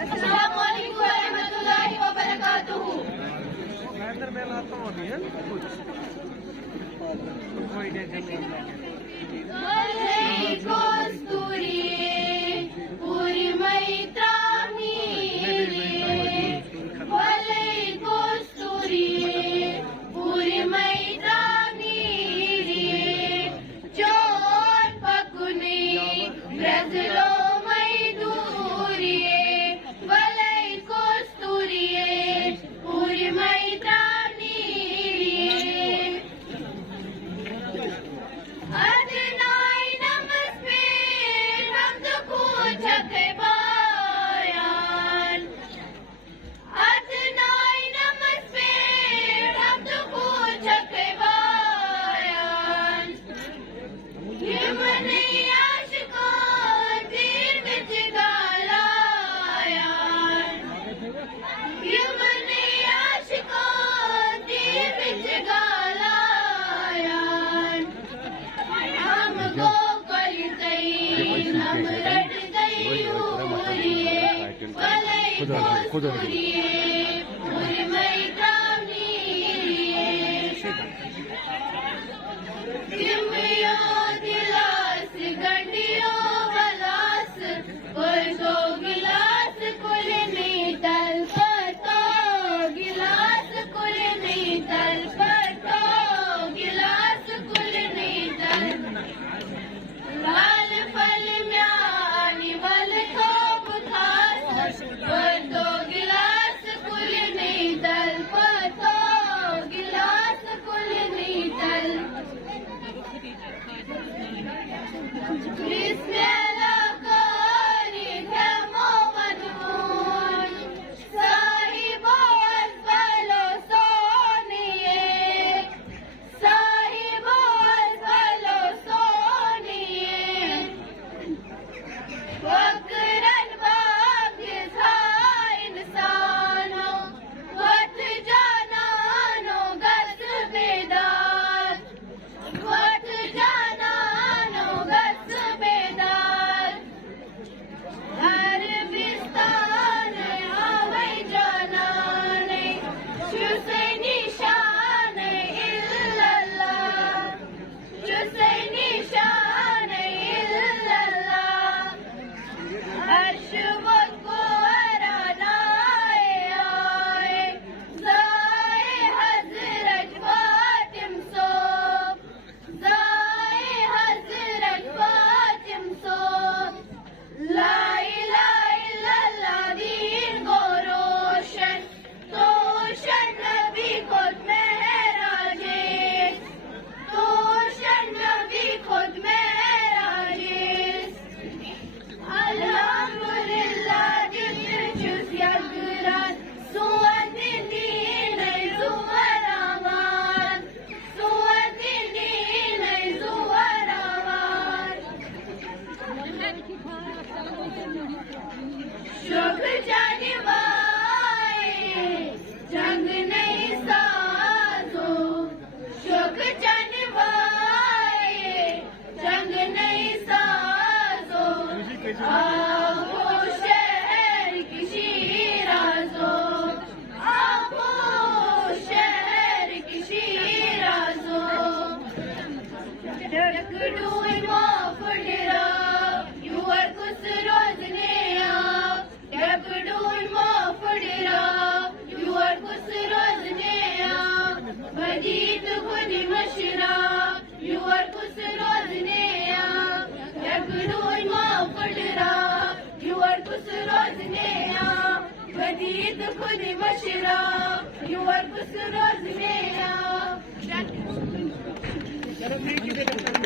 अस्सलामुअलैकुम वरहमतुल्लाहि वबरकातुहू। वलय कस्तुरी पुरी मैत्राणी रे, वलय कस्तुरी पुरी मैत्राणी रे, चोर पकुनी ब्रजलो मैदूरी, वलय कस्तुरी पुरी मैत्राणी रे। अदनाय नमस्ते हमद पूछत बयान, अदनाय नमस्ते हमद पूछत बयान, ये मने आशिको तीर बिच गालायान, ये मने आशिको तीर बिच गालायान। हमको करतई हम रटतई हुरिए, वलय कस्तुरिए पुरी मैत्राणी रे। तिमियो दिलास गंडियो बलास, कोई तो गिलास कुल नीतल पतो, गिलास कुल नीतल पतो, गिलास कुल नीतल। लाल फल म्यानी वल खूब खास, पतो गिलास कुल नीतल पतो, गिलास कुल नीतल। बिस्मिल्लाह कोरी धमो मनून, साहिबो अज़्वलो सोनिए, साहिबो अज़्वलो सोनिए। वक्रन वाक़िज़ा इंसानो, वत जानानो गस बेदार, वत जानानो गस बेदार। हर बिस्तान आवै जानाने, शुसे निशान इल्लल्लाह, शुसे निशान इल्लल्लाह। अर्श वको अरानाए आए, ज़ाए हज़रत फातिम सो, ज़ाए हज़रत फातिम सो। ला इलाहा इल्लल्लाह दीन को रोशन, तोशन नबी खुद महराजे, तोशन नबी खुद महराजे। अल्हम्दुलिल्लाह जिक्र चुस यगरान, सुअत दीन जुवरावान, सुअत दीन जुवरावान। शुभ जनवाए जंग नहीं साजो, शुभ जनवाए जंग नहीं साजो। आपो शहर की शीराजो, आपो शहर की शीराजो। डकडूई मोफडरा युवर कुस रोजने आप, डकडूई मोफडरा युवर कुस रोजने आप। बदीत खुदी मशरा युवर कुस रोजने आप, डकडूई मोफडरा युवर कुस रोजने आप। बदीत खुदी मशरा युवर कुस रोजने आप।